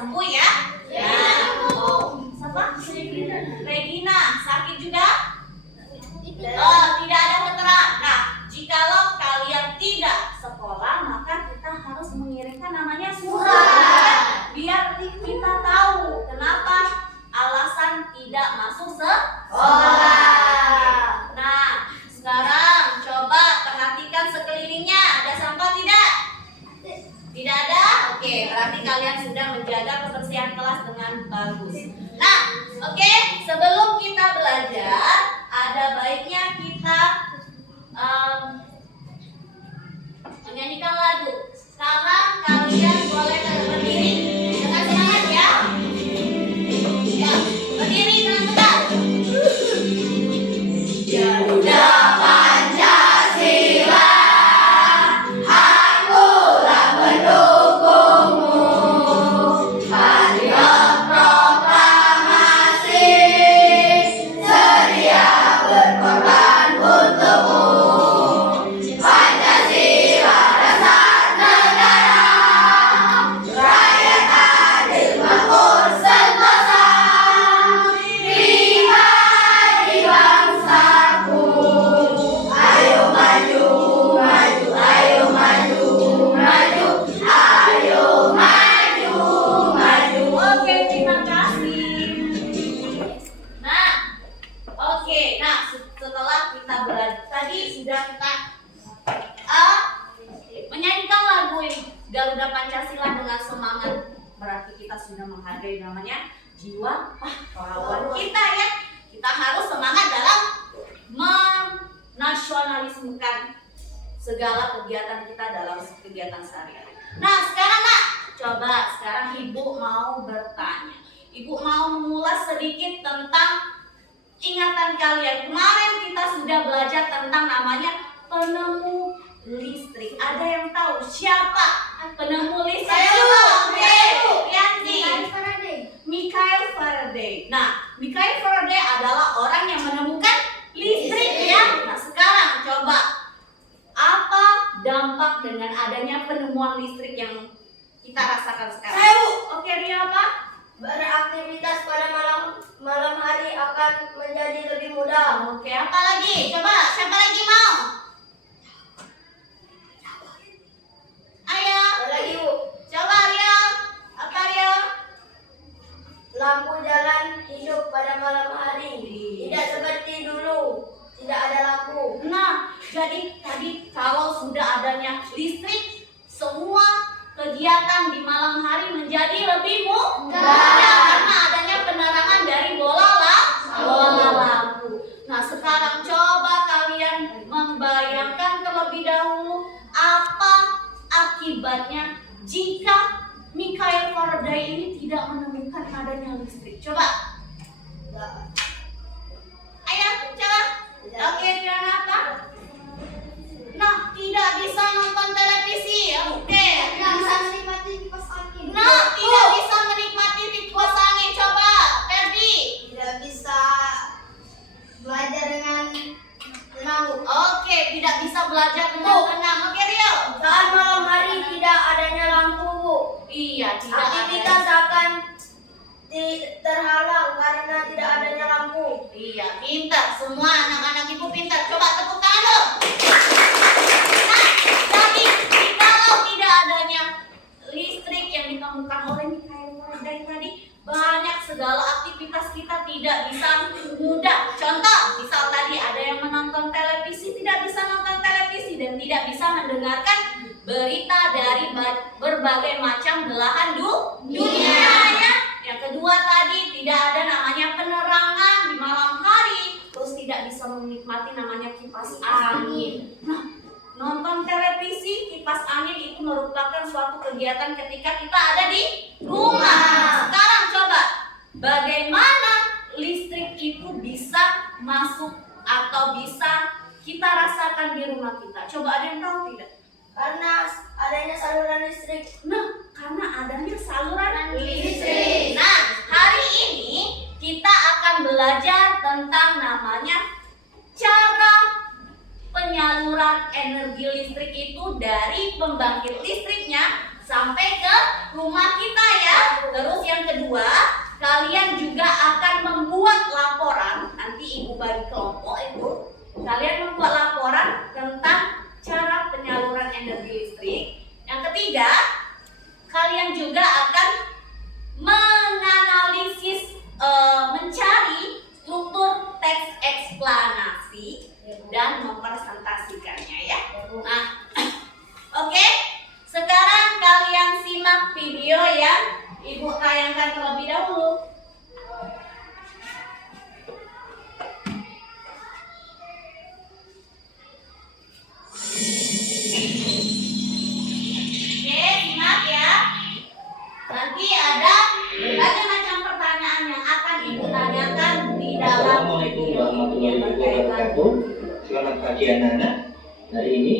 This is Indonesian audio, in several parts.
sembuh ya? Ya. Oh, siapa? Regina, sakit juga? Oh, tidak ada keterangan. Nah, jikalau kalian tidak sekolah, maka kita harus mengirimkan namanya surat. Biar kita tahu kenapa alasan tidak masuk sekolah. Nah, sekarang coba perhatikan sekelilingnya. Ada sampah tidak? Tidak ada? Oke, berarti kalian sudah menjaga kebersihan kelas dengan bagus. Nah, oke, sebelum kita belajar, ada baiknya kita menyanyikan lagu. Sekarang kalian boleh berdiri dengan semangat ya. Ya, berdiri dengan tegak. Garuda Pancasila, akulah pendukungmu. Patriot proklamasi, sedia berkorban untukmu. Pancasila dasar negara, rakyat adil makmur sentosa. Pribadi bangsaku, ayo maju, maju, ayo maju, maju, ayo maju, maju. Oke, terima kasih. Nah, oke, nah setelah kita belajar tadi sudah kita menyanyikan lagu ini Garuda Pancasila dengan semangat, berarti kita sudah menghargai namanya jiwa pahlawan kita ya. Kita harus semangat dalam menasionalismekan segala kegiatan kita dalam kegiatan sehari-hari. Nah, sekarang Nak, coba sekarang Ibu mau bertanya. Ibu mau mengulas sedikit tentang ingatan kalian. Kemarin kita sudah belajar tentang namanya penemu listrik. Ada yang tahu siapa penemu listrik? Oke, Yanti. Michael Faraday. Nah, Michael Faraday adalah orang yang menemukan listrik ya. Nah, sekarang coba apa dampak dengan adanya penemuan listrik yang kita rasakan sekarang? Oke, Ria, apa? Beraktivitas pada malam hari akan menjadi lebih mudah. Oke, apa lagi? Coba, siapa lagi mau? Ayo. Ada lagi, Bu. Coba Ria. Apa Ria? Lampu jalan hidup pada malam hari. Tidak seperti dulu, tidak ada lampu. Nah, jadi tadi kalau sudah adanya listrik, semua kegiatan di malam hari menjadi lebih mudah karena adanya penerangan dari bola lampu. Nah, sekarang coba kalian membayangkan terlebih dahulu apa akibatnya jika Michael Faraday ini tidak menemukan adanya listrik. Coba. Ayo, coba. Oke, Fiona apa? Nah, tidak bisa nonton televisi. Oke. Tidak bisa menikmati kipas angin. Nah, tidak bisa menikmati kipas angin. Coba, Ferdi. Tidak bisa belajar dengan tenang. Oke, tidak bisa belajar dengan tenang. Oke, Rio. Saat malam hari tidak adanya lampu, Bu. Iya, tidak Aktivitas ada. akan terhalang karena tidak adanya lampu. Iya, pintar. Semua anak-anak ibu pintar. Coba tepuk tangan dong. Nah, jadi kalau tidak adanya listrik yang ditemukan oleh Michael Faraday tadi, banyak segala aktivitas kita tidak bisa mudah. Contoh, misal tadi ada yang menonton televisi, tidak bisa nonton televisi dan tidak bisa mendengarkan berita dari berbagai macam belahan dunia ya. Yang kedua tadi tidak ada namanya penerangan di malam hari, terus tidak bisa menikmati namanya kipas angin. Nah, nonton televisi, kipas angin itu merupakan suatu kegiatan ketika kita ada di rumah. Sekarang coba, bagaimana listrik itu bisa masuk atau bisa kita rasakan di rumah kita? Coba ada yang tahu tidak? Karena adanya saluran listrik. Nah, karena adanya saluran listrik. Nah, hari ini kita akan belajar tentang namanya cara penyaluran energi listrik itu dari pembangkit listriknya sampai ke rumah kita ya. Terus yang kedua, kalian juga akan membuat laporan. Nanti ibu bagi kelompok itu. Kalian membuat laporan tentang cara penyaluran energi listrik. Yang ketiga, kalian juga akan menganalisis, mencari struktur teks eksplanasi dan mempresentasikannya ya. Nah, oke. Sekarang kalian simak video yang ibu tayangkan terlebih dahulu. Oke, simak ya. Nanti ada berbagai macam pertanyaan yang akan ibu tanyakan di dalam Assalamualaikum warahmatullahi wabarakatuh. Selamat pagi anak-anak. Hari ini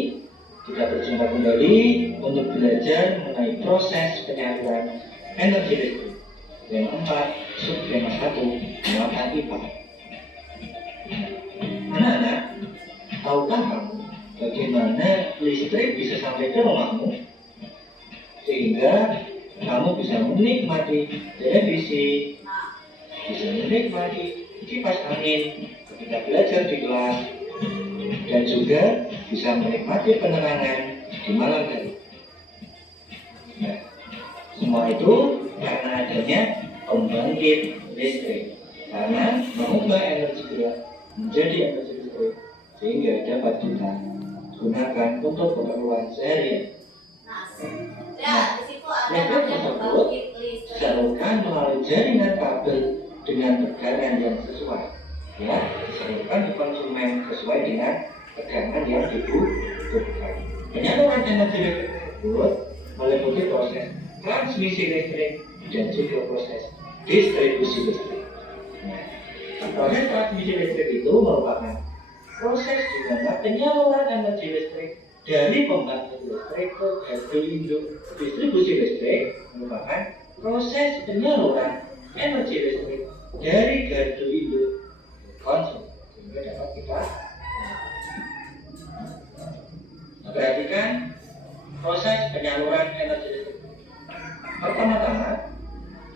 kita berjumpa kembali untuk belajar mengenai proses penyaluran energi listrik. Tema 4, subtema 1, muatan IPA. Anak-anak, tahukah kamu bagaimana listrik bisa sampai ke rumahmu? Sehingga kamu bisa menikmati televisi, bisa menikmati kipas angin ketika belajar di kelas, dan juga bisa menikmati penerangan di malam hari. Nah, semua itu karena adanya pembangkit listrik, karena mengubah energi gerak menjadi energi listrik sehingga dapat kita gunakan untuk keperluan sehari-hari. Ya, di situ ada Listrik namanya tersebut pembangkit listrik. disalurkan melalui jaringan kabel dengan tegangan yang sesuai, ya, disalurkan ke konsumen sesuai dengan tegangan yang dibutuhkan. Penyaluran energi listrik tersebut meliputi proses transmisi listrik dan juga proses distribusi listrik. Nah, proses transmisi listrik itu merupakan proses di mana penyaluran energi listrik dari pembangkit listrik ke gardu induk. Distribusi listrik merupakan proses penyaluran energi listrik dari gardu induk konsumen sehingga dapat kita perhatikan proses penyaluran energi listrik. Pertama-tama,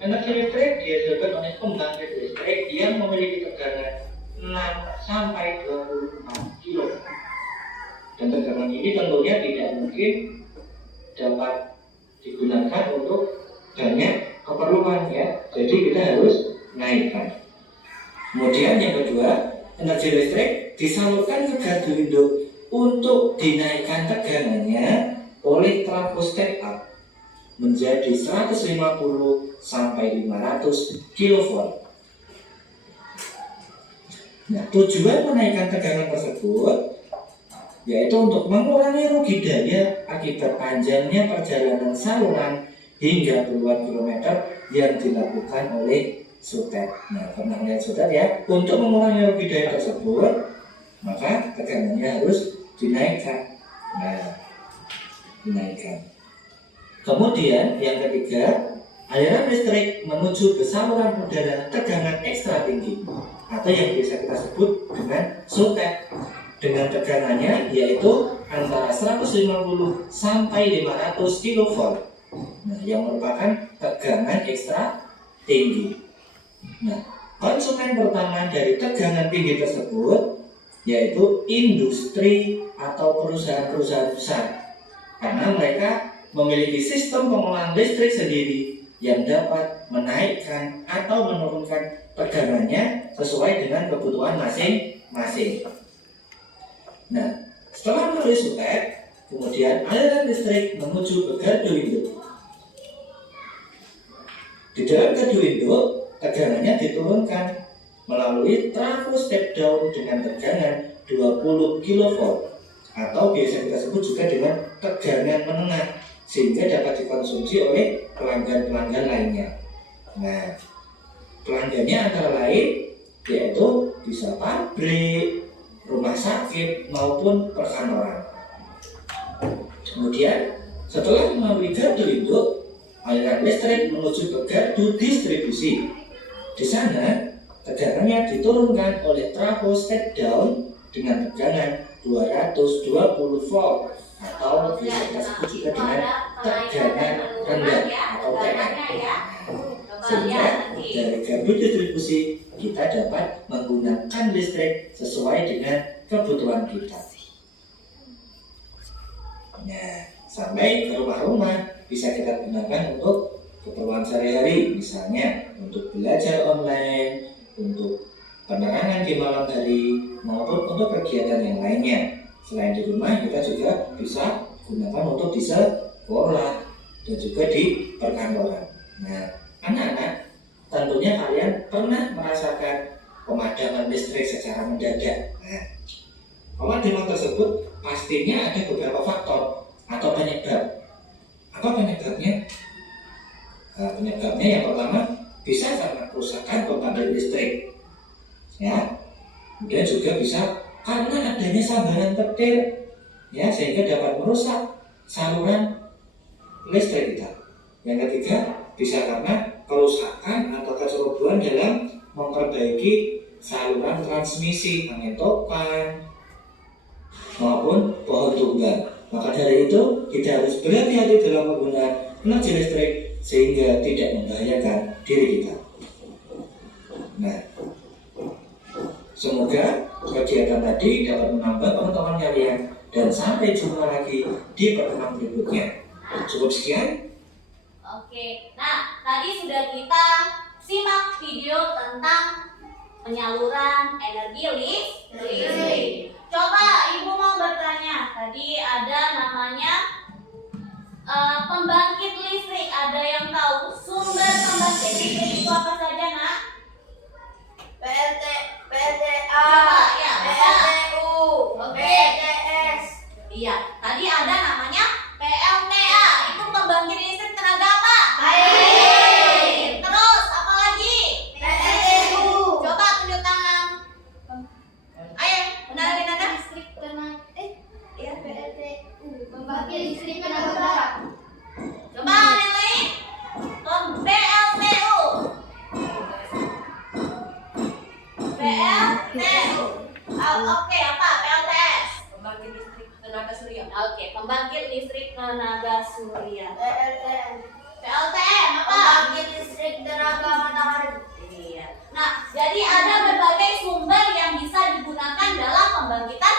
energi listrik dihasilkan oleh pembangkit listrik yang memiliki tegangan 6 sampai 24 kilo. Dan tegangan ini tentunya tidak mungkin dapat digunakan untuk banyak keperluan ya. Jadi kita harus naikkan. Kemudian yang kedua, energi listrik disalurkan ke gardu induk untuk dinaikkan tegangannya oleh trafo step up menjadi 150 sampai 500 kV. Nah, tujuan menaikkan tegangan tersebut yaitu untuk mengurangi rugi daya akibat panjangnya perjalanan saluran hingga puluhan kilometer yang dilakukan oleh sutet. Nah, pernah lihat sutet ya? Untuk mengurangi rugi daya tersebut, maka tegangannya harus dinaikkan. Nah, dinaikkan. Kemudian yang ketiga, aliran listrik menuju ke saluran udara tegangan ekstra tinggi atau yang biasa kita sebut dengan sutet. Dengan tegangannya yaitu antara 150 sampai 500 kV. Nah, yang merupakan tegangan ekstra tinggi. Nah, konsumen pertama dari tegangan tinggi tersebut yaitu industri atau perusahaan-perusahaan besar, karena mereka memiliki sistem pengolahan listrik sendiri yang dapat menaikkan atau menurunkan tegangannya sesuai dengan kebutuhan masing-masing. Nah, setelah melalui sutet, kemudian aliran listrik menuju ke gardu induk. Di dalam gardu induk, tegangannya diturunkan melalui trafo step down dengan tegangan 20 kV atau biasa kita sebut juga dengan tegangan menengah sehingga dapat dikonsumsi oleh pelanggan-pelanggan lainnya. Nah, pelanggannya antara lain yaitu bisa pabrik, rumah sakit maupun perkantoran. Kemudian setelah melalui gardu induk, aliran listrik menuju ke gardu distribusi. Di sana tegangannya diturunkan oleh trafo step down dengan tegangan 220 volt atau bisa kita sebut juga dengan tegangan rendah atau TRN. Sehingga dari gambut distribusi kita dapat menggunakan listrik sesuai dengan kebutuhan kita. Nah, sampai ke rumah-rumah bisa kita gunakan untuk keperluan sehari-hari, misalnya untuk belajar online, untuk penerangan di malam hari, maupun untuk kegiatan yang lainnya. Selain di rumah, kita juga bisa gunakan untuk di sekolah dan juga di perkantoran. Nah, anak-anak, tentunya kalian pernah merasakan pemadaman listrik secara mendadak. Nah, pemadaman tersebut pastinya ada beberapa faktor atau penyebab. Apa penyebabnya? Penyebabnya yang pertama bisa karena kerusakan pembangkit listrik, ya. Kemudian juga bisa karena adanya sambaran petir, ya, sehingga dapat merusak saluran listrik kita. Yang ketiga bisa karena kerusakan atau kecerobohan dalam memperbaiki saluran transmisi angin topan maupun pohon tumbang. Maka dari itu kita harus berhati-hati dalam menggunakan energi listrik sehingga tidak membahayakan diri kita. Nah, semoga kegiatan tadi dapat menambah pengetahuan kalian dan sampai jumpa lagi di pertemuan berikutnya. Cukup sekian. Oke, nah tadi sudah kita simak video tentang penyaluran energi listrik. Coba ibu mau bertanya, tadi ada namanya pembangkit listrik. Ada yang tahu sumber pembangkit listrik itu apa saja, nak? PLTA, Coba, ya, PLTU, Oke. PLTS. Iya, tadi ada namanya PLTA. Itu pembangkit listrik tenaga apa? Air. Terus apa lagi? PLTU. Coba tunjuk tangan. Ayo, benar ada? Listrik tenaga Iya. PLTU, pembangkit listrik tenaga barat. Coba ada yang lain? PLTU. PLTU. Oke, apa? PLTS. Pembangkit listrik tenaga surya. Oke, pembangkit listrik tenaga surya. PLTN, PLTM apa? pembangkit listrik tenaga matahari. Iya. Nah, jadi ada berbagai sumber yang bisa digunakan dalam pembangkitan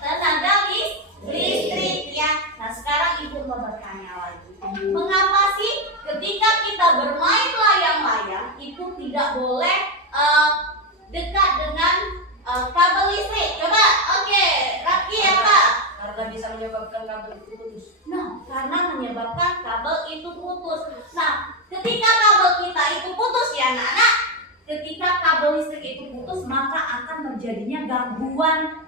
tenaga listrik ya. Nah, sekarang ibu mau bertanya lagi. Mengapa sih ketika kita bermain layang-layang itu tidak boleh dekat dengan kabel listrik? Coba, oke, Raki apa? Karena bisa menyebabkan kabel itu putus. Nah, karena menyebabkan kabel itu putus. Nah, ketika kabel kita itu putus ya anak-anak, ketika kabel listrik itu putus maka akan terjadinya gangguan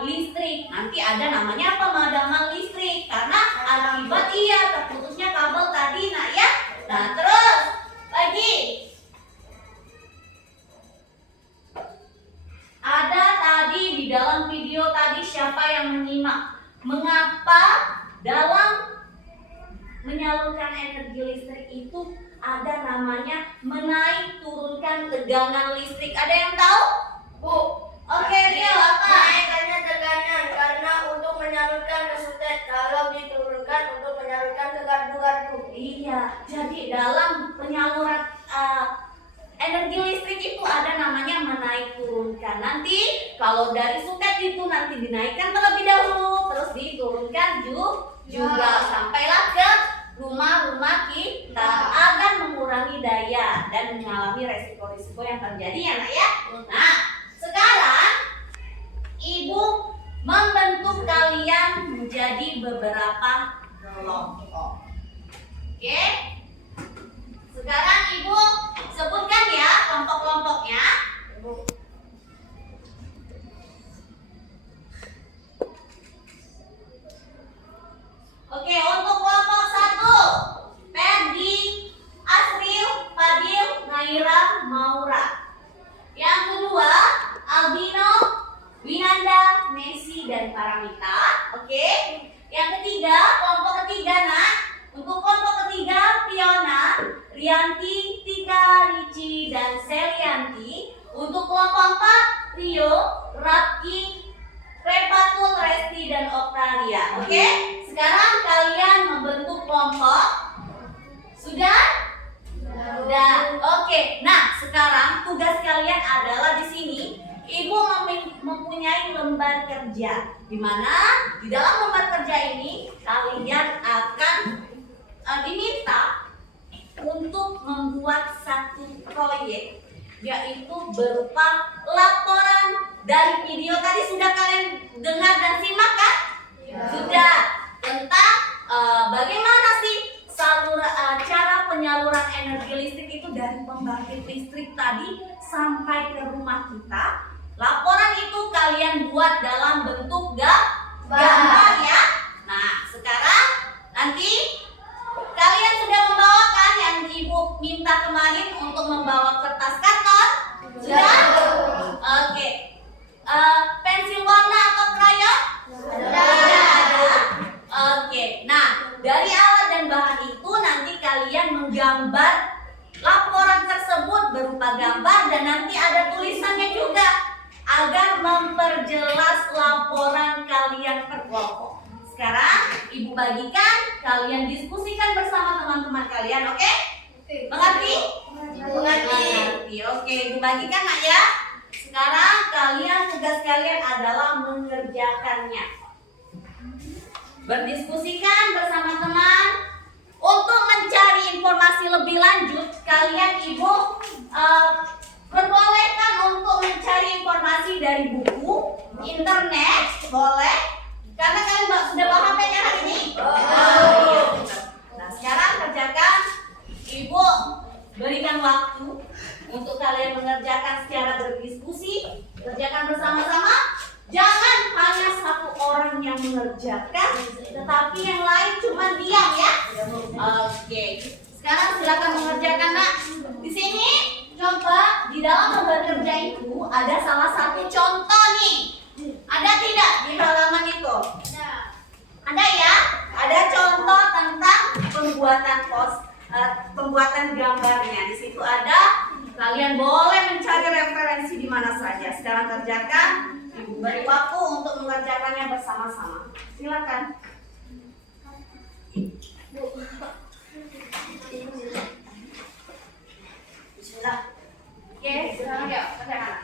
listrik. Nanti ada namanya pemadaman listrik karena akibat terputusnya kabel tadi, nak ya. Nah, terus lagi ada tadi di dalam video tadi siapa yang menyimak? Mengapa dalam menyalurkan energi listrik itu ada namanya menaik turunkan tegangan listrik? Ada yang tahu? Bu, Oke, Rio apa? kenaikannya tekanan karena untuk menyalurkan ke sutet, kalau diturunkan untuk menyalurkan ke gardu-gardu. Iya, jadi dalam penyaluran energi listrik itu ada namanya menaik turunkan. Nanti kalau dari sutet itu nanti dinaikkan terlebih dahulu, terus diturunkan juga sampailah ke rumah-rumah kita agar mengurangi daya dan mengalami resiko-resiko yang terjadi ya nak ya. Nah, sekarang ibu membentuk kalian menjadi beberapa kelompok. Oke? Sekarang ibu sebutkan ya kelompok-kelompoknya. Oke, untuk kelompok 1, Ferdi, Asril, Fadil, Naira, Maura. Yang kedua, Albino, Winanda, Messi, dan Paramita. Oke. Yang ketiga, kelompok ketiga nak. Untuk kelompok ketiga, Fiona, Rianti, Tika, Ricci, dan Selianti. Untuk kelompok 4, Rio, Ratki, Repatul, Resti, dan Octavia. Oke? Sekarang kalian membentuk kelompok. Sudah? Sudah. Oke. Nah, sekarang tugas kalian adalah di sini. Ibu mempunyai lembar kerja, di mana di dalam lembar kerja ini kalian akan diminta untuk membuat satu proyek, yaitu berupa laporan dari video tadi. Sudah kalian dengar dan simak kan? Sudah. Tentang bagaimana sih cara penyaluran energi listrik itu dari pembangkit listrik tadi sampai ke rumah kita. Laporan itu kalian buat dalam bentuk gambar ya. Nah, sekarang nanti kalian sudah membawakan yang ibu minta kemarin untuk membawa kertas karton? Sudah? Oke. Pensil warna atau krayon? Sudah ada. Oke. Nah, dari alat dan bahan itu nanti kalian menggambar laporan tersebut berupa gambar, dan nanti ada tulisannya juga agar memperjelas laporan kalian per kelompok. Sekarang ibu bagikan, kalian diskusikan bersama teman-teman kalian, oke? Mengerti? Mengerti. Oke, ibu bagikan nak ya. Sekarang tugas kalian adalah mengerjakannya. Berdiskusikan bersama teman. Untuk mencari informasi lebih lanjut, kalian ibu perbolehkan untuk mencari informasi dari buku, internet, boleh? Karena kalian sudah paham kan hari ini? Iya. Nah, sekarang kerjakan. Ibu berikan waktu untuk kalian mengerjakan secara berdiskusi. Kerjakan bersama-sama. Jangan hanya satu orang yang mengerjakan, tetapi yang lain cuma diam ya. Oke. Sekarang silakan mengerjakan nak. Di sini coba di dalam lembar kerja itu ada salah satu contoh nih. Ada tidak di halaman itu? Ada ya? Ada contoh tentang pembuatan gambarnya. Di situ ada. Kalian boleh mencari referensi di mana saja. Sekarang kerjakan. Ibu beri waktu untuk mengerjakannya bersama-sama. Silakan. Bismillah. Oke, sekarang yuk kerjakan.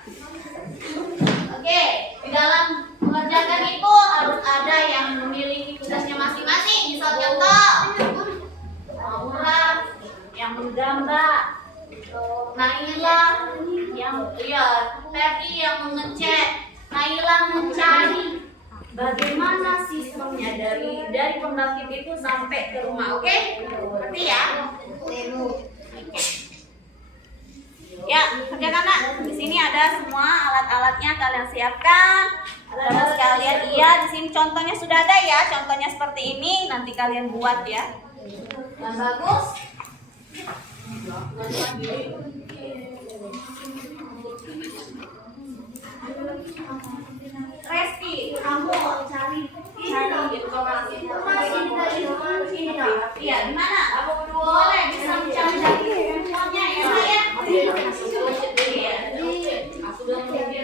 Oke, di dalam mengerjakan itu harus ada yang memiliki tugasnya masing-masing. Misal contoh, Aura yang menggambar, Naila yang Ferdi yang mengecek, Naila mencari bagaimana sistemnya dari pembangkit itu sampai ke rumah. Oke? Ngerti ya? Ya, kerjakan nak. Di sini ada semua alat-alatnya, kalian siapkan. Terus kalian di sini contohnya sudah ada ya. Contohnya seperti ini, nanti kalian buat ya. Yang bagus. Resti, kamu cari informasi. Iya, di mana? Boleh bisa mencari dari handphonenya ya saya.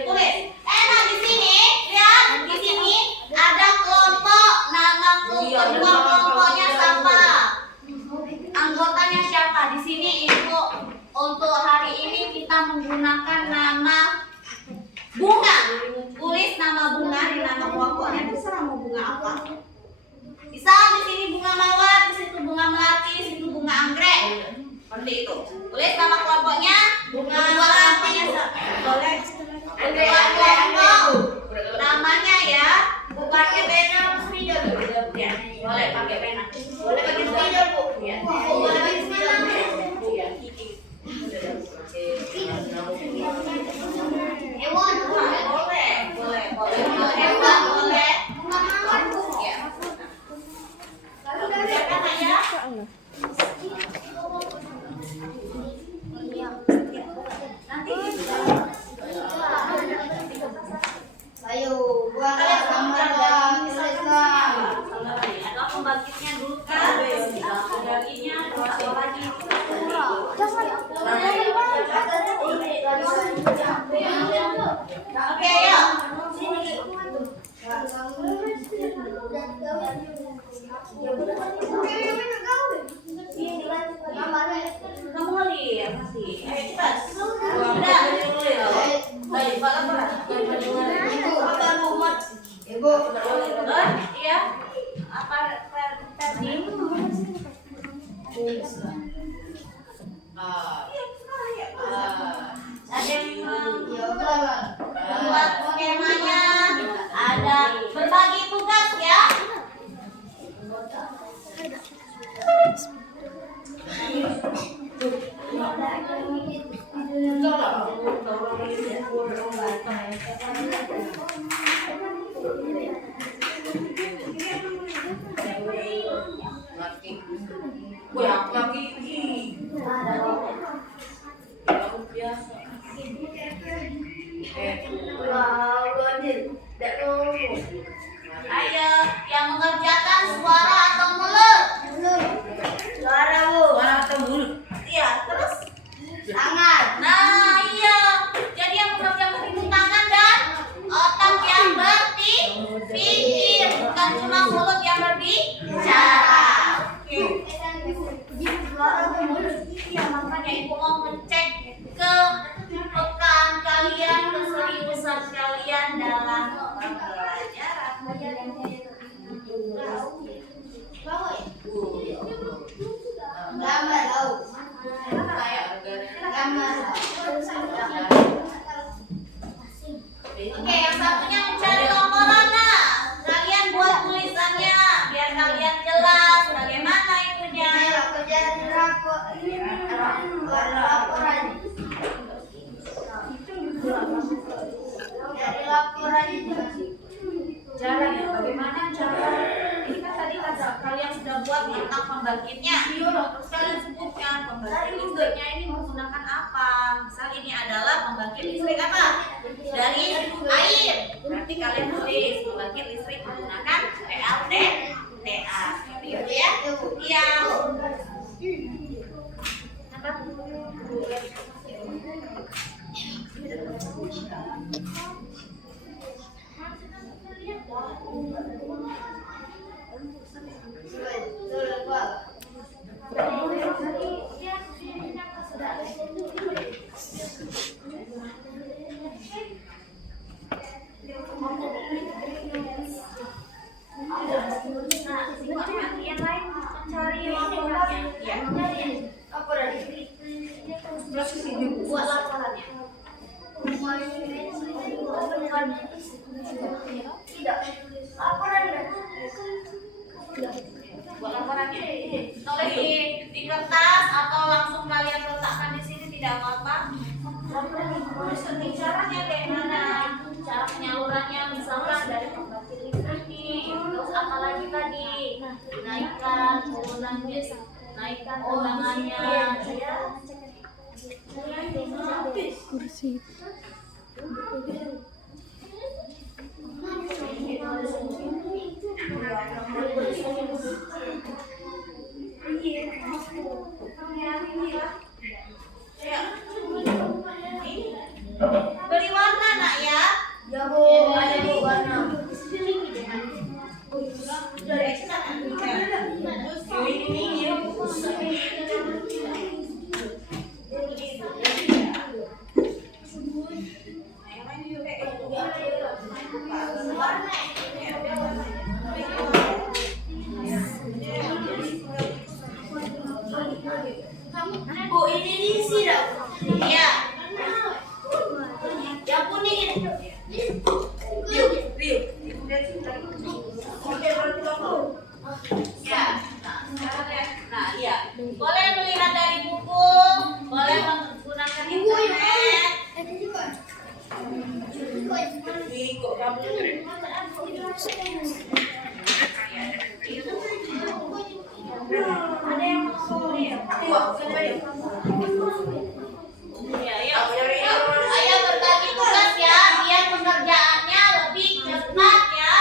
Tulis. Nah di sini lihat, di sini ada kelompok. Nama kelompoknya siapa? Anggotanya siapa? Di sini ibu untuk hari ini kita menggunakan nama bunga. Tulis nama bunga di nama kelompoknya. Terserah mau bunga apa. Bisa di sini bunga mawar, di situ bunga melati, di situ bunga anggrek. Seperti itu. Tulis nama kelompoknya. Bunga kelompoknya boleh. Kelompok namanya ya. Pakai pena spidol. Ya, boleh pakai pena. Boleh pakai spidol bu. Ya. Boleh pakai spidol. Ya. Hewan boleh. Hewan boleh. Ya. Lalu kerjakan aja. Nanti Ayo, buat gambar dan tuliskan. ada pembangkitnya dulu kan, baginya satu lagi. Oke, yuk. Kamu ngelir masih. Ayo cepat. Udah, ngelir. Baik, Pak lapor. Ibu, Iya. Apa tadi? Ada yang buat skemanya, ada berbagi tugas ya. Ayo, yang mengerjakan suara atau mulut? suara Bu, Iya, terus? tangan, Nah, iya. Jadi yang mengerjakan itu tangan dan otak yang berpikir, bukan cuma mulut yang berbicara. Oke. Iya, makanya ibu mau ngecek kepekaan kalian, keseriusan kalian dalam pembelajaran. gambar tahu, gambar. Oke, yang satunya mencari laporan. Nah, kalian buat tulisannya biar kalian jelas bagaimana itunya. Caranya bagaimana cara? Ini kan tadi kata kalian sudah buat tentang pembangkitnya. Terus kalian sebutkan pembangkit listriknya ini menggunakan apa? Misal ini adalah pembangkit listrik apa? Dari air. Berarti kalian tulis pembangkit listrik menggunakan PLTA. Seperti itu ya? Iya. Apa? Yang lain mencari laporannya. Ya. Buat laporannya. Buat laporannya. Tulis di kertas atau langsung kalian letakkan di sini tidak apa-apa. Tulis caranya kayak mana? Cara penyalurannya misalkan dari pembangkit listrik nih. Terus apa lagi tadi? Naikkan turunannya, naikkan tegangannya. Ya. Kursi. Beri warna nak ya. Ya Bu, ada Bu warna. Bu, ini diisi dong. Iya. Yang kuning ini. Ya. Nah, iya. Boleh melihat dari buku, boleh menggunakan internet. Ada yang mau ya? Iya, ayo berbagi tugas ya, biar pengerjaannya lebih cepat ya.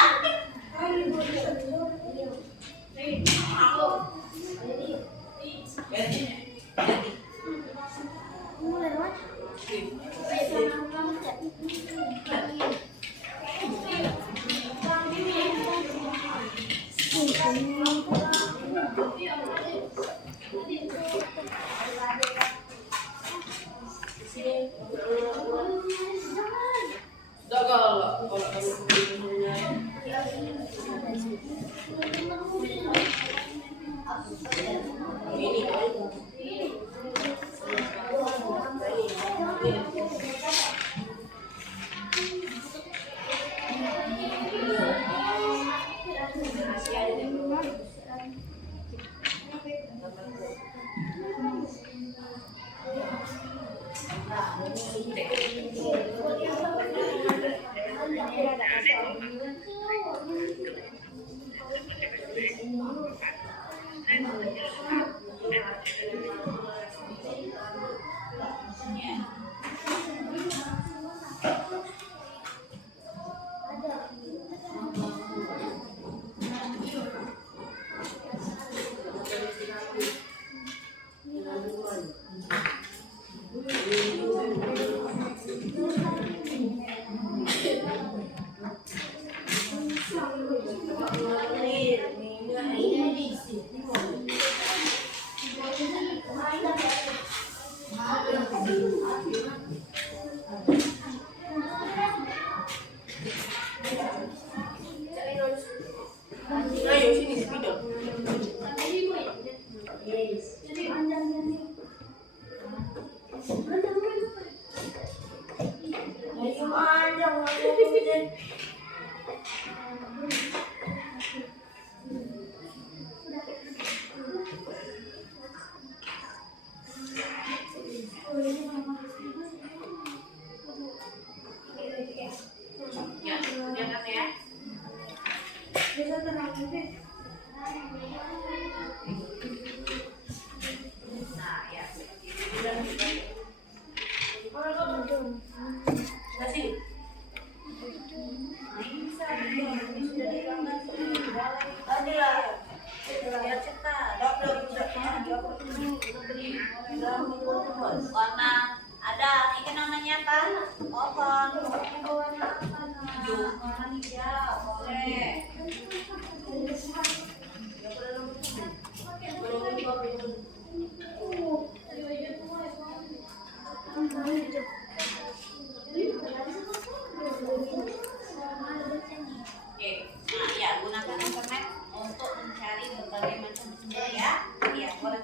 Warna ada ini namanya apa? Oven. Hijau. Warna hijau. Boleh. Oke. Nah, ya gunakan internet untuk mencari berbagai macam sumber ya. Iya, boleh.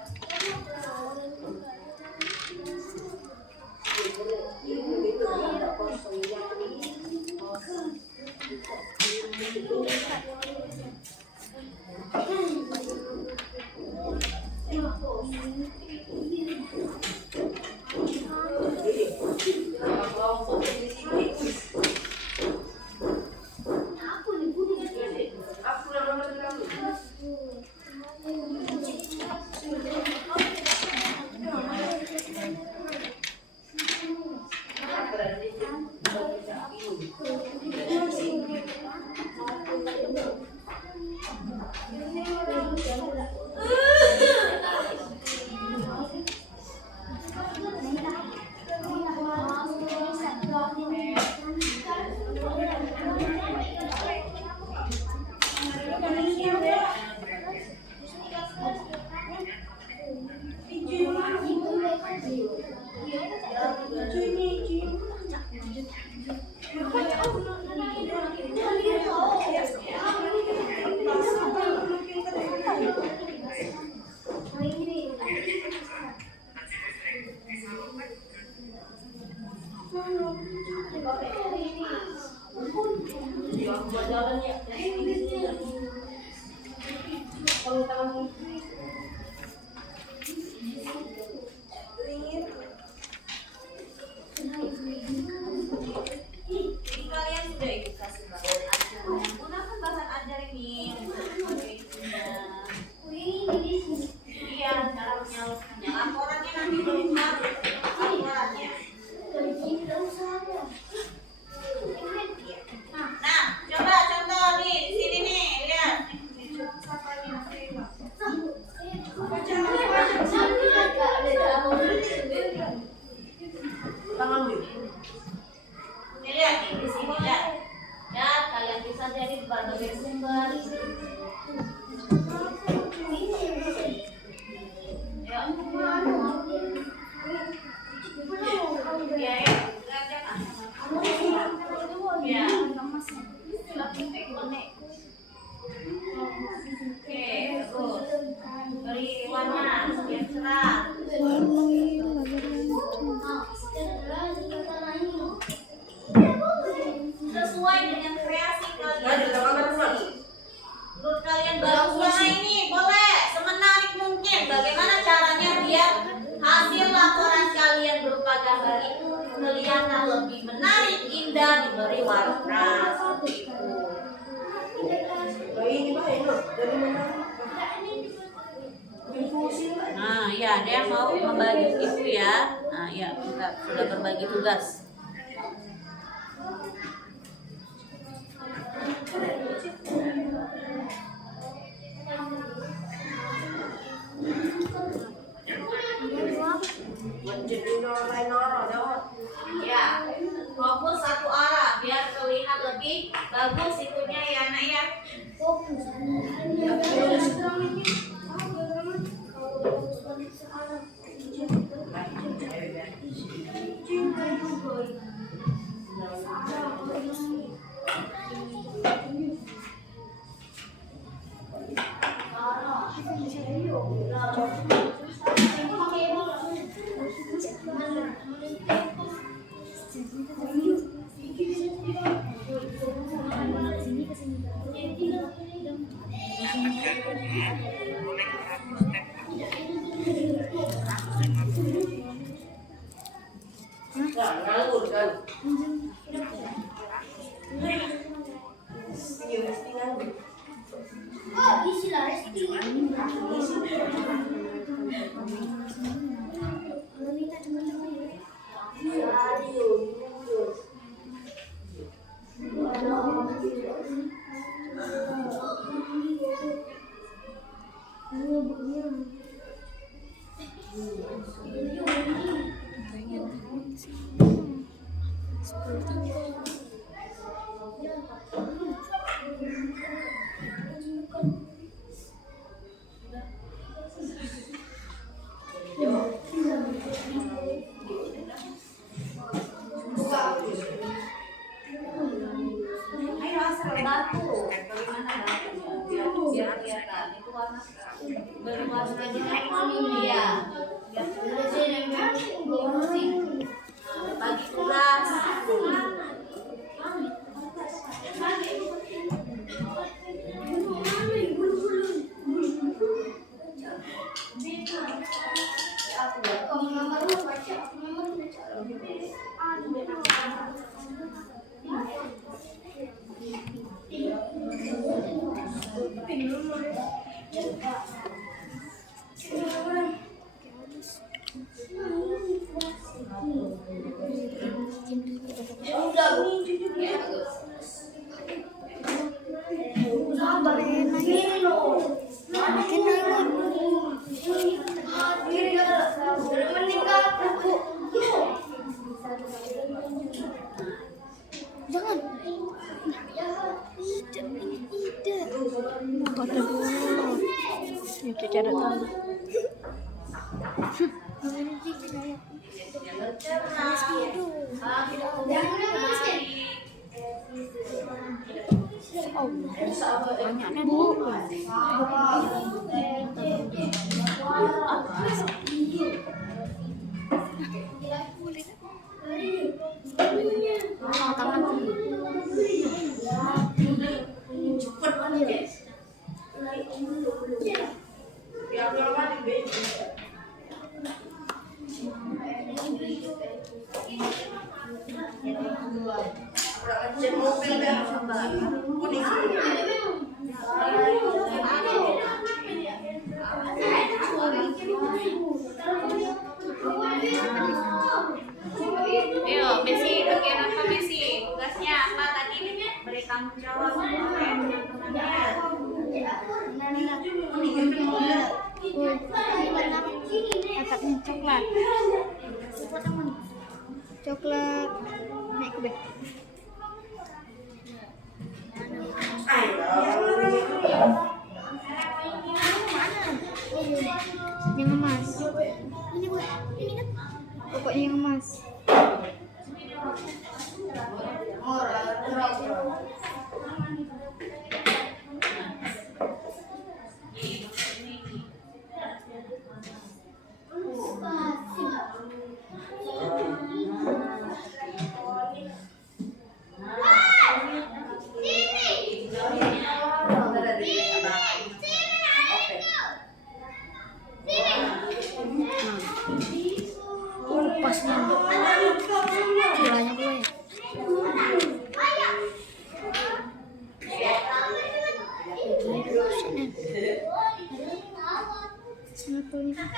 Jadi kalian sudah ikut kasih bahan ajar. Gunakan bahan ajar ini sebagai isinya. Iya, cara menyalurkannya. Laporannya nanti belum harus. Laporannya. Nah, coba contoh nih di sini nih, lihat. Siapa nih? akan lebih menarik, indah, diberi warna seperti itu. Nah, ya, ada yang mau membagi itu ya. Nah, ya, kita sudah berbagi tugas. Ya, fokus satu arah biar terlihat lebih bagus itunya ya, Nak ya. Ayo asal batu, bagaimana batunya? Biar kelihatan itu warna berwarna dia. Bagi tugas. Jangan. Tidak. Pada dulu. Itu cara tahu. Banyaknya bu. Ayo, Messi, bagian apa Messi? Tugasnya apa tadi? Beri tanggung jawab Coklat. Coklat. Naik ke bed. Yang emas. Ini buat ini kan. Pokoknya yang emas. Kupasnya. Santun.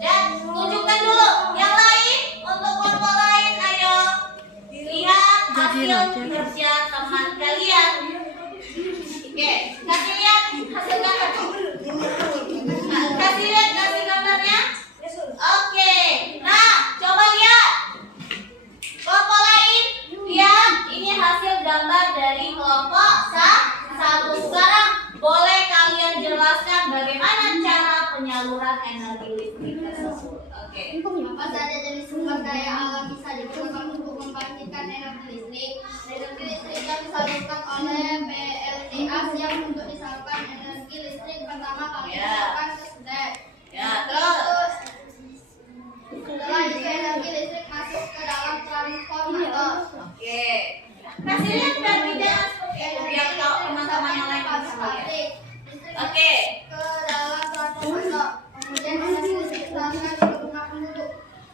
Dan tunjukkan dulu yang lain untuk kelompok lain. Ayo lihat hasil kerja teman kalian. Oke, kasih lihat hasil gambar. Kasih lihat gambarnya. Oke, nah coba lihat kelompok lain. Lihat, ini hasil gambar dari kelompok satu. Sekarang boleh kalian jelaskan bagaimana cara penyaluran energi listrik tersebut. Oke. Apa saja jenis sumber daya alam bisa digunakan untuk membangkitkan energi listrik? Energi listrik yang disalurkan oleh PLTA siap untuk disalurkan energi listrik pertama kali disalurkan ke SDEC. Ya, terus. Setelah itu energi listrik masuk ke dalam transformator. Oke. Kasih lihat dan jangan seperti itu biar tahu teman-teman yang lain bisa lihat. Oke. Ke dalam transformator. Kemudian energi listrik disalurkan ke rumah penduduk.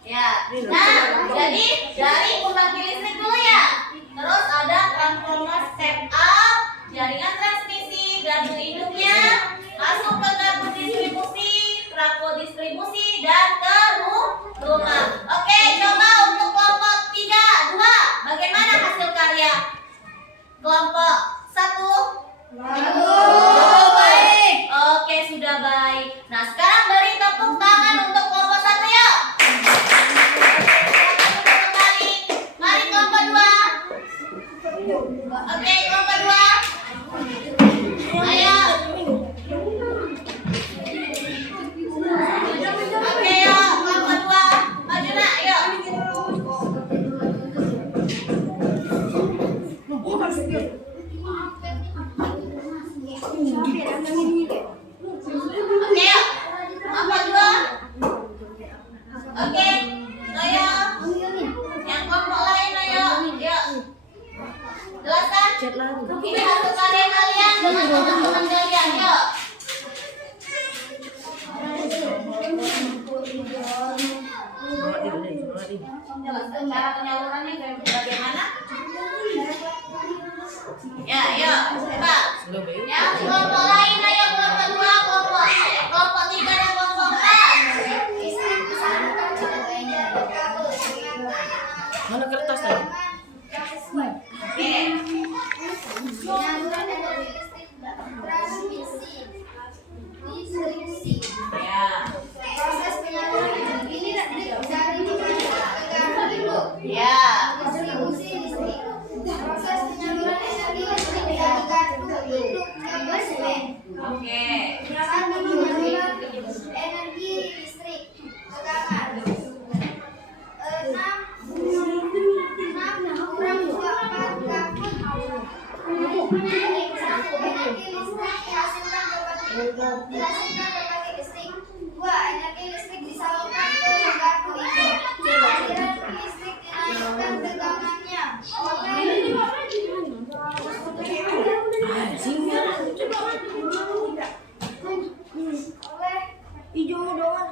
Ya. Nah, jadi dari pembangkit listrik dulu ya. Terus ada transformer step up, jaringan transmisi, gardu induknya, masuk ke gardu distribusi, trafo distribusi, dan ke rumah. Oke, coba untuk kelompok 3, 2, bagaimana hasil karya? Kelompok 1? Baik. Oke, sudah baik. Nah, sekarang beri tepuk tangan untuk kelompok 1 ya. Mari kelompok 2. Oke, kelompok 2. Ayo. Oke, yuk, kelompok 2. Maju nak, yuk. Oke, yuk. Kelompok 2. Oke, ayo. Yang kelompok lain, ayo. Yuk. Jelaskan. Ini hasil karya kalian dengan teman-teman kalian, yuk. Jelaskan cara penyalurannya bagaimana? Ya, yuk, coba. Yang kelompok lain, ayo kelompok 2, kelompok 3 dan kelompok 4. Mana kertas tadi? Oke. Penyaluran energi listrik transmisi distribusi. Ya. Proses penyaluran energi listrik dari pemerintah ke gardu induk. Ya. Distribusi listrik. Proses penyaluran energi listrik dari gardu induk ke basement. Oke. Satu, penyaluran energi listrik tegangan 6,4 energi listrik dihasilkan berbagai listrik. 2. Energi listrik disalurkan ke gardu induk. Aliran listrik dinaikkan tegangannya oleh hijau doang.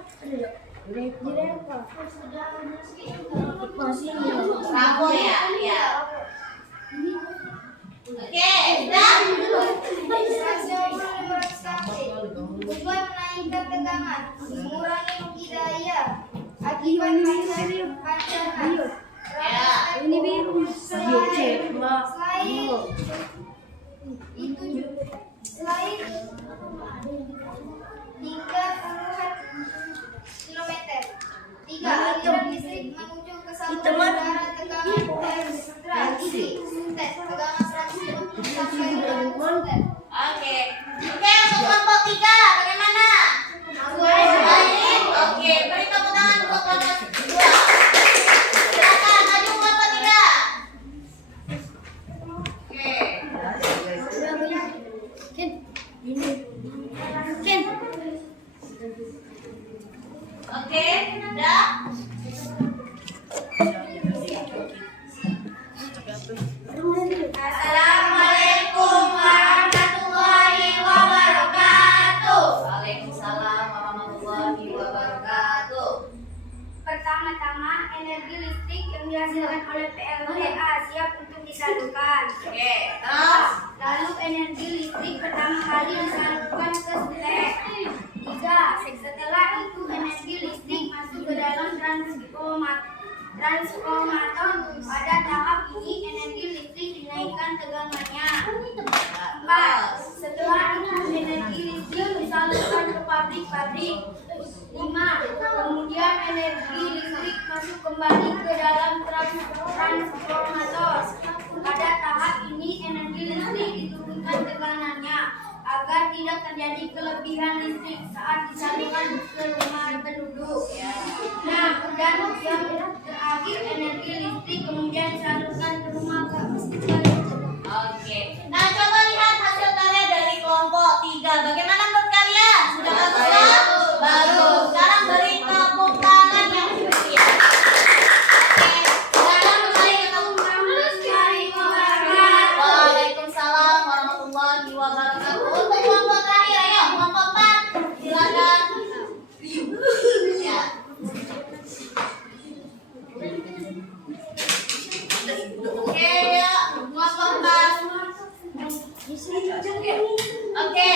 Bravo ya, ya. Oke, sudah. Tujuan menaikkan tegangan, mengurangi rugi daya akibat pancaran. Ya. Ini biru. Selain hingga puluhan kilometer. 3. Aliran listrik menuju ke saluran udara tegangan ekstra tinggi. Tegangan 150 sampai 200 volt. Oke. Oke, untuk kelompok 3 bagaimana? Baik. Oke, beri tepuk tangan untuk kelompok 2. Silakan maju kelompok 3. Oke, udah. Assalamualaikum warahmatullahi wabarakatuh. Waalaikumsalam warahmatullahi wabarakatuh. Pertama-tama, energi listrik yang dihasilkan oleh PLTA siap untuk disalurkan. Oke, terus. Lalu energi listrik pertama kali disalurkan ke SDEC. 3. Setelah itu energi listrik masuk ke dalam transformator. Pada tahap ini energi listrik dinaikkan tegangannya. 4. Setelah itu energi listrik disalurkan ke pabrik-pabrik. 5. Kemudian energi listrik masuk kembali ke dalam transformator. Pada tahap ini energi listrik diturunkan tegangannya agar tidak terjadi kelebihan listrik saat disalurkan ke rumah penduduk. Nah, dan yang terakhir energi listrik kemudian disalurkan ke rumah penduduk. Oke. Nah, coba lihat hasil karya dari kelompok 3. Bagaimana menurut kalian? Sudah bagus kan? Bagus. Sekarang beri tepuk tangan yang meriah. Oke. Sekarang kembali ke Waalaikumsalam warahmatullahi wabarakatuh. Untuk kelompok terakhir, ayo kelompok 4. Silakan. Ya. Oke, ya. Kelompok 4. Oke.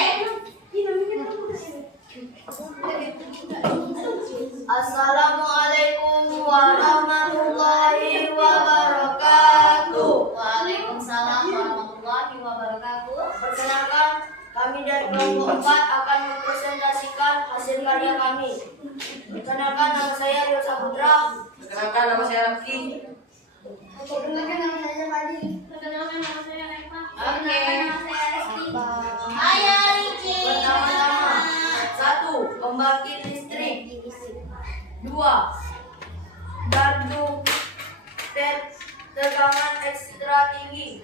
Assalamualaikum warahmatullahi wabarakatuh. Waalaikumsalam warahmatullahi wabarakatuh. Perkenalkan, kami dari kelompok 4 akan mempresentasikan hasil karya kami. Perkenalkan, nama saya Rio Saputra. Perkenalkan, nama saya Rafki. Perkenalkan nama saya Fadil. Perkenalkan nama saya Rekma. Oke. Nama saya Resti. Ayo, Ricci. Pertama-tama, 1. Pembangkit listrik. 2. Gardu tegangan ekstra tinggi.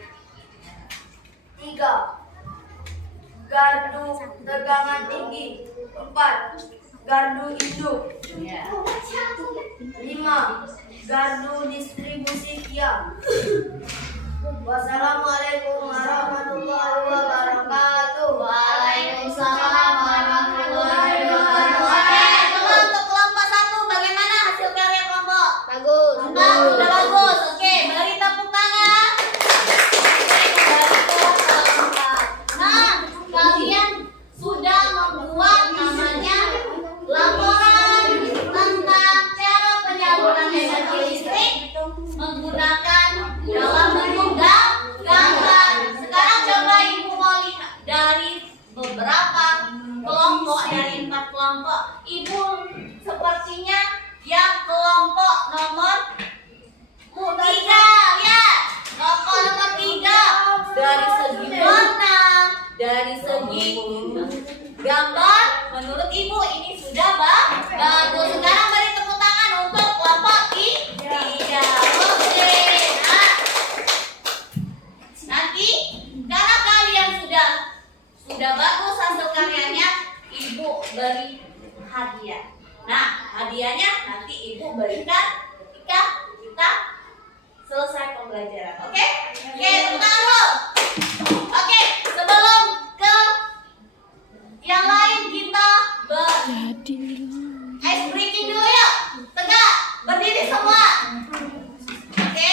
3. Gardu tegangan tinggi. 4. Gardu induk. Ya. 5. Gardu distribusi tiang. Wassalamualaikum warahmatullahi wabarakatuh. Waalaikumsalam warahmatullahi wabarakatuh. Oke, coba untuk kelompok 1 bagaimana hasil karya kelompok? Bagus. Sudah bagus. Oke, beri tepuk tangan. Oke, kembali ke kelompok. Nah, kalian sudah membuat namanya laporan tentang cara penyaluran energi listrik menggunakan dalam bentuk gambar. Sekarang coba Ibu mau lihat dari beberapa kelompok, dari 4 kelompok. Ibu sepertinya yang kelompok nomor 3, lihat kelompok nomor 3 dari segi warna, dari segi gambar, menurut Ibu ini sudah bagus. Sekarang beri tepuk tangan untuk kelompok 3. Oke, nah nanti karena kalian sudah bagus hasil karyanya, Ibu beri hadiah. Nah, hadiahnya nanti Ibu berikan ketika kita selesai pembelajaran. Oke? Oke, tepuk tangan dulu. Oke, sebelum ke yang lain kita ice breaking dulu yuk. Tegak, berdiri semua. Oke,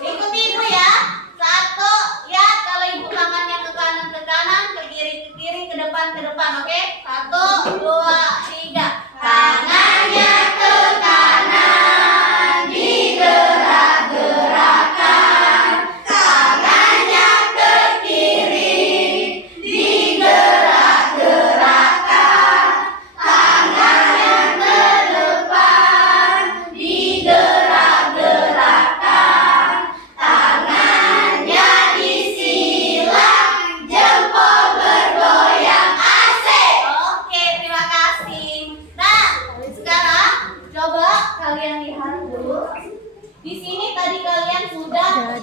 ikuti Ibu ya. 1, lihat kalau Ibu tangannya ke kanan, ke kiri, ke depan. Oke? 1, 2, 3. Tangannya ke kanan, digerak-gerakkan. Tangannya ke kiri, digerak-gerakkan. Tangannya ke depan, digerak-gerakkan. Tangannya disilang, jempol bergoyang. Asik. Oke, terima kasih. Nah, sekarang coba kalian lihat dulu. Di sini tadi kalian sudah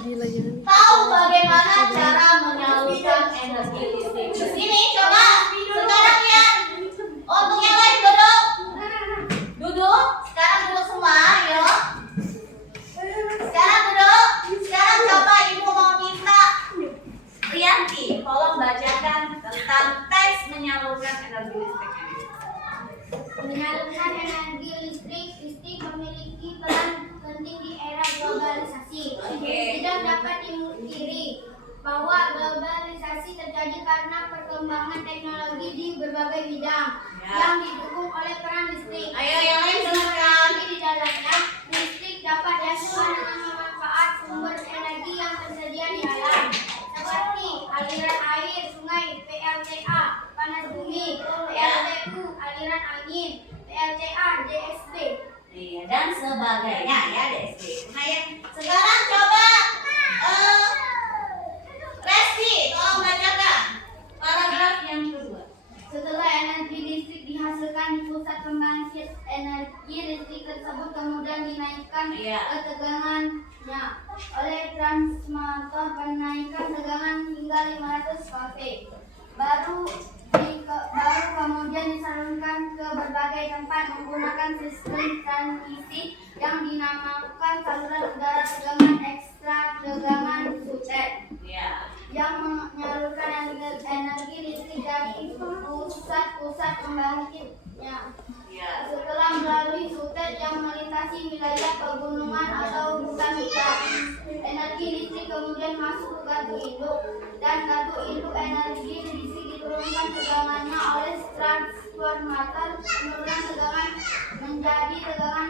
tahu bagaimana cara menyalurkan energi listrik. Di sini coba sekarang lihat. Untuk yang lain duduk. Duduk. Sekarang duduk semua, ayo. Sekarang duduk. Sekarang coba Ibu mau minta Rianti, tolong bacakan tentang teks menyalurkan energi listrik ini. Menyalurkan energi listrik memiliki peran penting di era globalisasi. Oke. Tidak dapat dipungkiri bahwa globalisasi terjadi karena perkembangan teknologi di berbagai bidang yang didukung oleh peran listrik. Ayo yang lain dengarkan. Di dalamnya, listrik dapat dihasilkan dengan memanfaat sumber energi yang tersedia di alam, seperti aliran air, sungai, PLTA, panas bumi, PLTU, aliran angin, PLTA, DSB. Iya, dan sebagainya ya DSB. Nah ya, sekarang coba Resti, tolong bacakan paragraf yang kedua. Setelah energi listrik dihasilkan di pusat pembangkit energi listrik tersebut kemudian dinaikkan Iya. ke tegangannya oleh transformator penaikan tegangan hingga 500 kV. Baru kemudian disalurkan ke berbagai tempat menggunakan sistem transmisi yang dinamakan saluran udara tegangan ekstra tegangan sutet. Iya. Yang menyalurkan energi listrik dari pusat-pusat pembangkitnya. Iya. Setelah melalui sutet yang melintasi wilayah pegunungan atau hutan-hutan, energi listrik kemudian masuk ke gardu induk, dan gardu induk energi listrik diturunkan tegangannya oleh transformator penurunan tegangan menjadi tegangan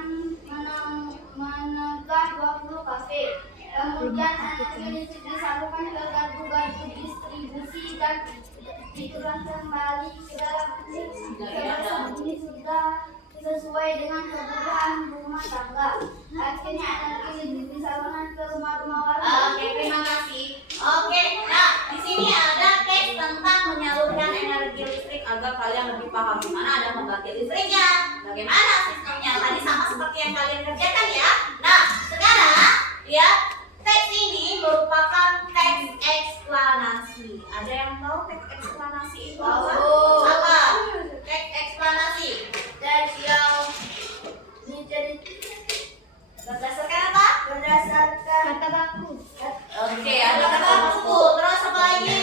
menegah 20 kV. Kemudian energi listrik disalurkan ke gardu-gardu distribusi dan diturunkan kembali ke dalam ini sudah sesuai dengan kebutuhan rumah tangga. Akhirnya energi listrik disalurkan ke rumah-rumah warga. Oke, terima kasih. Oke, nah di sini ada teks tentang menyalurkan energi listrik agar kalian lebih paham gimana ada pembangkit listriknya, bagaimana sistemnya. Tadi sama seperti yang kalian kerjakan ya. Nah, sekarang ya teks ini merupakan teks eksplanasi. Ada yang tahu teks eksplanasi itu apa? Tahu. Apa? Teks eksplanasi. Teks yang menjadi Berdasarkan apa? berdasarkan Kata baku. Oke, ada kata baku. Terus apa lagi?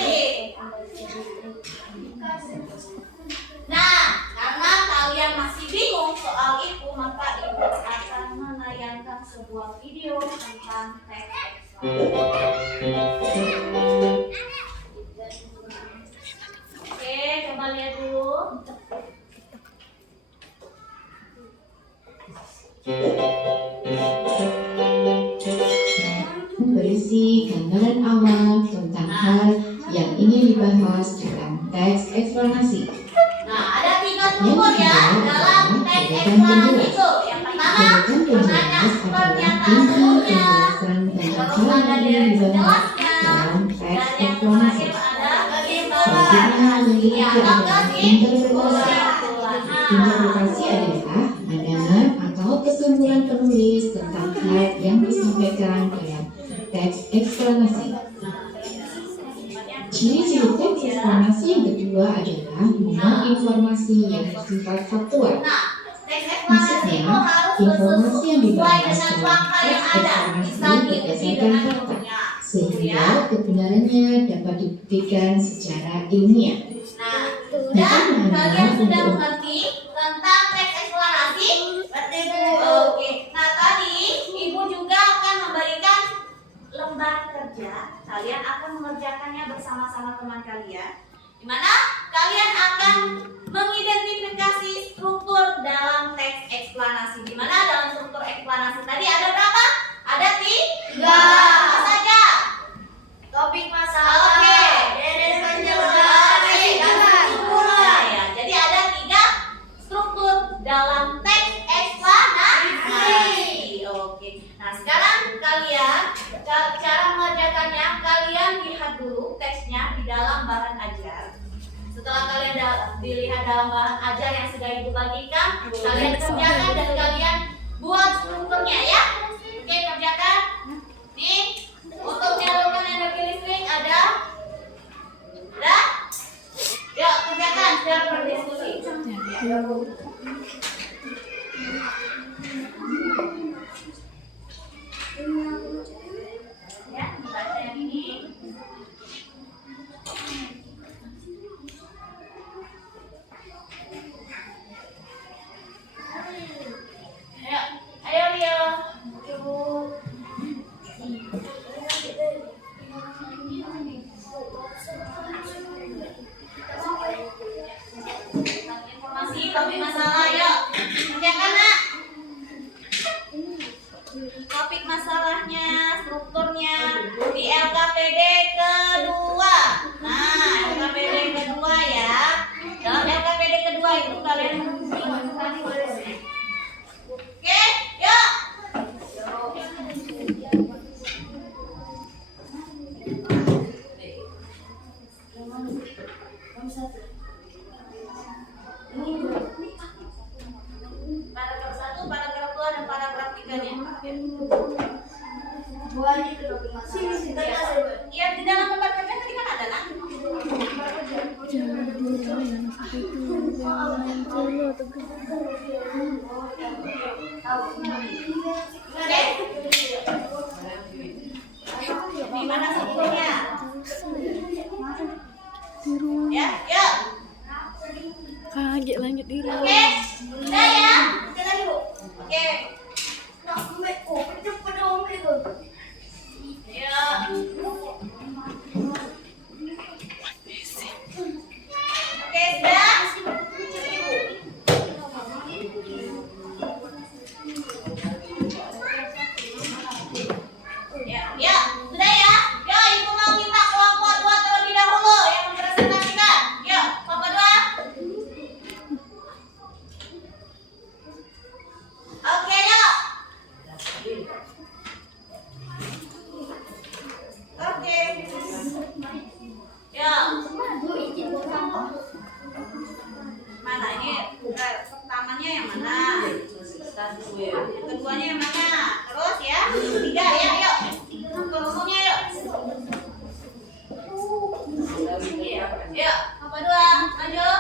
Nah, karena kalian masih bingung soal itu, maka Ibu akan menayangkan sebuah video tentang teks eksplanasi. Oke, coba lihat dulu. Berisi gambaran awal tentang hal yang ingin dibahas dalam teks eksplanasi. Nah, ada 3 struktur ya dalam teks eksplanasi itu. Yang pertama, Tindakan penjelas adalah inti penjelasan tentang hal yang ingin dibahas dalam teks eksplanasi. Selanjutnya, yang ketiga adalah interpretasi. Interpretasi adalah pandangan atau kesimpulan penulis tentang hal yang disampaikan dalam teks eksplanasi. Ciri-ciri teks eksplanasi yang kedua adalah memuat informasi yang bersifat faktual. Nah, teks eksplanasi itu Maksudnya, harus informasi yang sesuai dibahas dengan dalam fakta teks yang ada, bisa eksplanasi diuji berdasarkan dengan fakta, ilmunya. sehingga kebenarannya dapat dibuktikan secara ilmiah. Nah, dan kalian sudah mengerti tentang teks eksplanasi? Berarti Bu. Oke. Nah, tadi Ibu juga akan memberikan lembar kerja. Kalian akan mengerjakannya bersama-sama teman kalian, di mana kalian akan mengidentifikasi struktur dalam teks eksplanasi. Di mana dalam struktur eksplanasi tadi ada berapa? Ada 3. Apa saja? Topik masalah. Oke. Deden Nah, penjelasan. ya, jadi ada 3 struktur dalam teks eksplanasi. Oke. Nah, sekarang kalian cara mengerjakannya, kalian lihat dulu teksnya di dalam bahan ajar. Setelah kalian dilihat dalam bahan ajar yang sudah Ibu bagikan, kalian kerjakan dan kalian buat strukturnya ya. Oke, kerjakan. Nih, untuk menyalurkan energi listrik ada. Udah? Yuk, kerjakan secara berdiskusi. Ya, baca yang ini. Ayo, Rio. Paragraf 1, paragraf 2, dan paragraf 3-nya. Buahnya itu sini Ya, di dalam tempat kerja tadi kan ada nak. Oke. Di mana sebelumnya? Ya, yuk. Kaget lanjut diri. Oke, udah ya. Kita dulu. Oke. Ya. Oke, sudah. Ya, ya, sudah ya. Yo, ibu mau minta kelompok 2 terlebih dahulu yang mempresentasikan. Yuk, kelompok 2. Oke, yuk. Oke. Ya. Mana ini? Pertamanya yang mana? Yang keduanya yang mana? Terus ya. 3 ya, yuk. Ngomongnya yuk. Yuk, apa 2? Maju.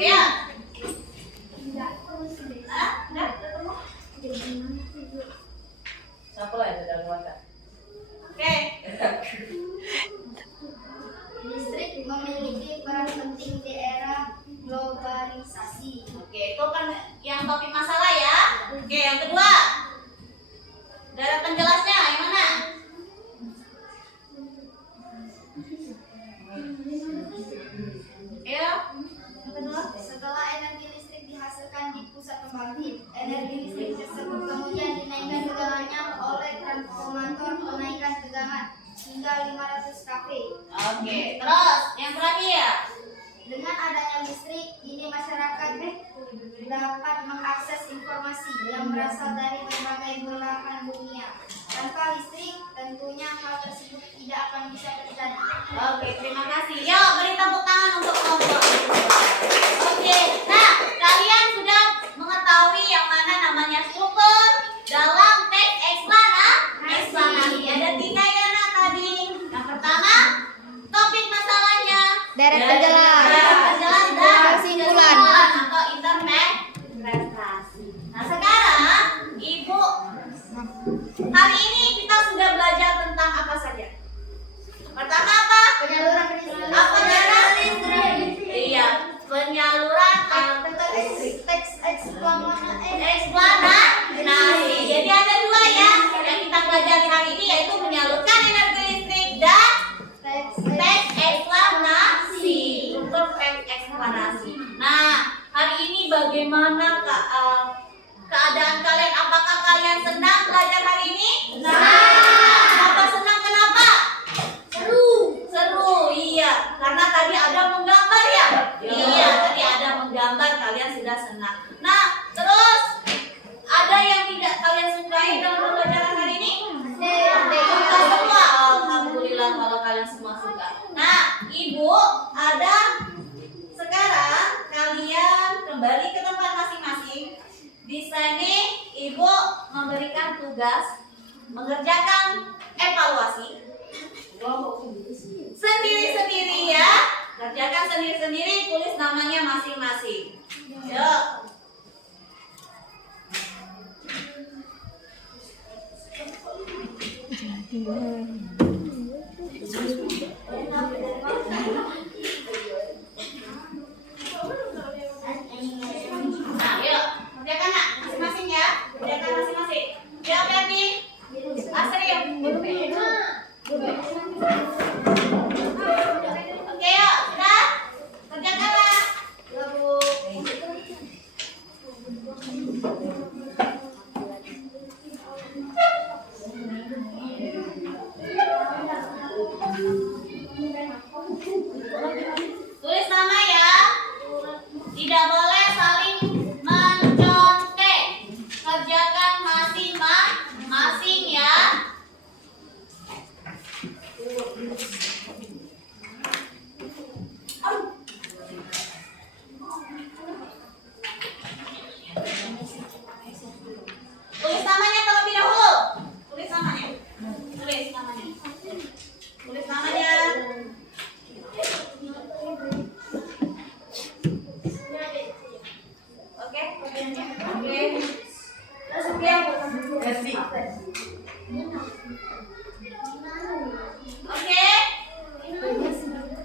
Ya. Ah, udah ketemu. Siapa yang sedang makan? Oke. Listrik memiliki peran penting di era globalisasi. Oke, itu kan yang topik masalah ya. Oke, yang kedua. Dari penjelasnya yang mana? Ayo. Yang kedua. Setelah energi listrik dihasilkan di pusat pembangkit, energi listrik tersebut kemudian dinaikkan tegangannya oleh transformator menaikkan tegangan hingga 500 kV. Oke, terus yang terakhir. Dengan adanya listrik, ini masyarakat dapat mengakses informasi yang berasal dari berbagai belahan dunia. Tanpa listrik, tentunya hal tersebut tidak akan bisa terjadi. Oke, terima kasih. Yuk, beri tepuk tangan untuk kelompok. Oke, nah kalian sudah mengetahui yang mana namanya struktur dalam teks eksplanasi. Ada 3 ya nak tadi. Yang pertama, topik masalahnya. Deret penjelas. Deret penjelas dan Kesimpulan. atau interpretasi. Nah sekarang Ibu, hari ini kita sudah belajar tentang apa saja? Pertama apa? Penyaluran listrik. Apa Iya, penyaluran Teks eksplanasi. eksplanasi. Jadi ada 2 ya yang kita pelajari hari ini, yaitu menyalurkan energi listrik dan teks eksplanasi. Struktur teks eksplanasi. Nah, hari ini bagaimana keadaan kalian? Apakah kalian senang belajar hari ini? Apa senang? Kenapa? Seru, iya. Karena tadi ada menggambar ya? Iya, tadi ada menggambar, kalian sudah senang. Nah, terus ada yang tidak kalian sukai dalam pembelajaran hari ini? Suka semua. Alhamdulillah kalau kalian semua suka. Nah, Ibu, ada sekarang kalian kembali ke tempat masing-masing. Di sini Ibu memberikan tugas mengerjakan evaluasi sendiri-sendiri ya. Kerjakan sendiri-sendiri, tulis namanya masing-masing. Yuk. Nah, yuk. Kerjakan nak masing-masing ya. Kerjakan masing-masing. Yuk, Ferdi. Asri. Oke, yuk. Sudah? Kerjakanlah. tulis namanya. Tulis namanya. Oke, oke. Masuk ya. Oke.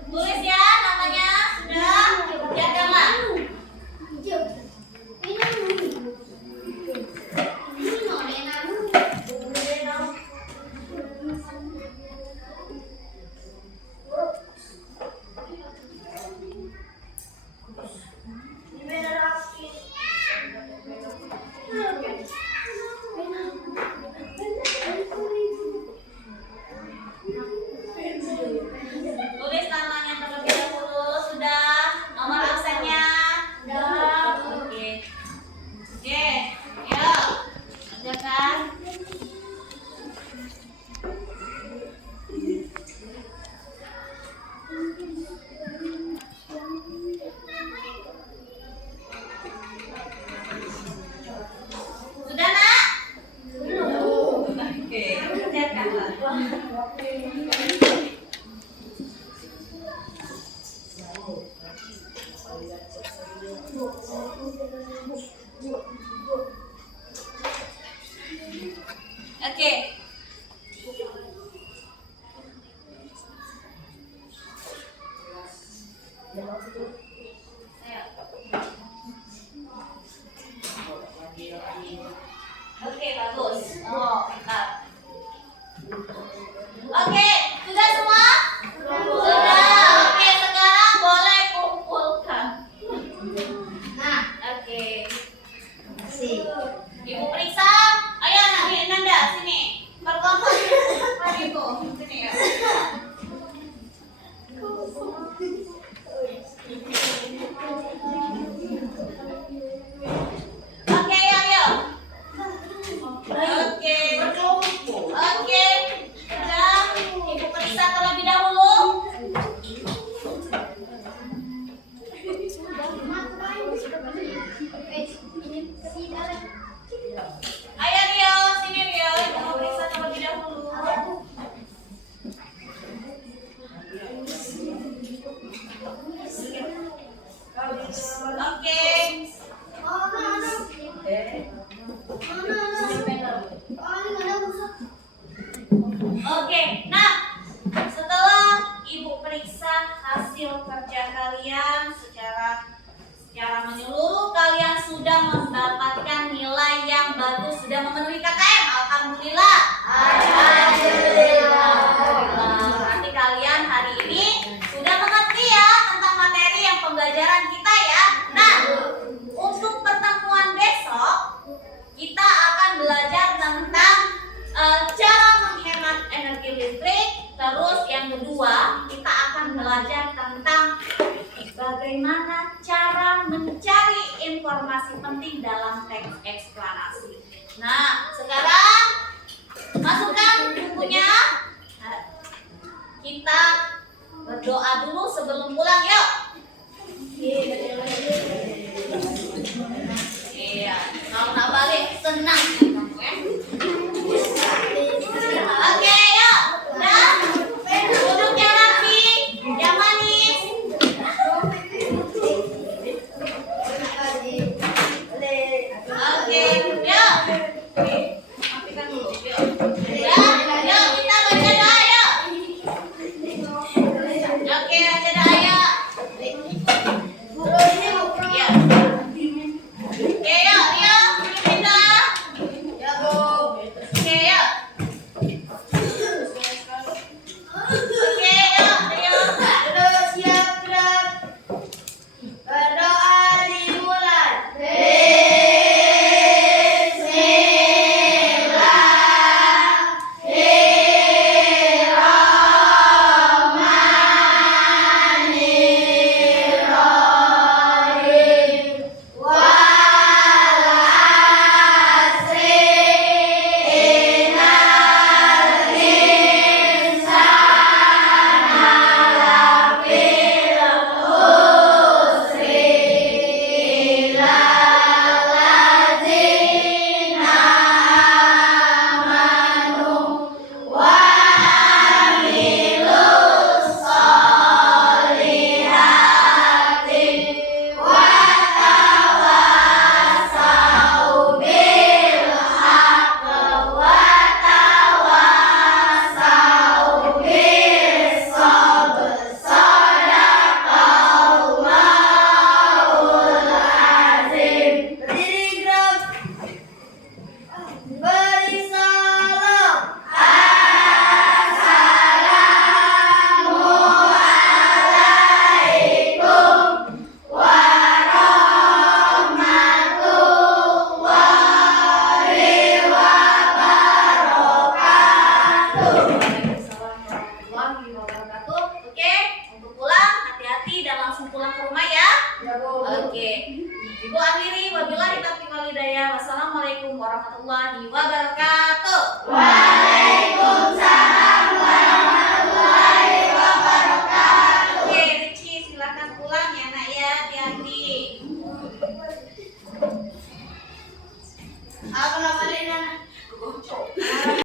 Tulis ya namanya. Sudah. Kerjakanlah. Tulis namanya terlebih dahulu. Sudah. Nomor absennya. Oke. Oke. Yuk. Kerjakan. Sudah nak? Belum. Oke. Kerjakanlah. Oke. Oke, bagus. Oh, mantap. Oke, sudah semua? Sudah. Oke, sekarang boleh kumpulkan. Nah, oke. Ibu periksa. Ayo, Nanda, sini. Perkelompok. Ibu, sini ya. Oke, ayo. Oke. Oke. Sudah. Ibu periksa terlebih dahulu. Ayo Rio, sini Rio. Ibu mau periksa terlebih dahulu. Oke. Oke, nah setelah ibu periksa hasil kerja kalian secara menyeluruh, kalian sudah mendapatkan nilai yang bagus, sudah memenuhi KKM. Alhamdulillah. Alhamdulillah. Berarti kalian hari ini sudah mengerti ya tentang materi yang pembelajaran kita ya. Nah, untuk pertemuan besok kita akan belajar tentang cara menghemat energi listrik. Terus yang kedua, kita akan belajar tentang bagaimana cara mencari informasi penting dalam teks eksplanasi. Nah, sekarang masukkan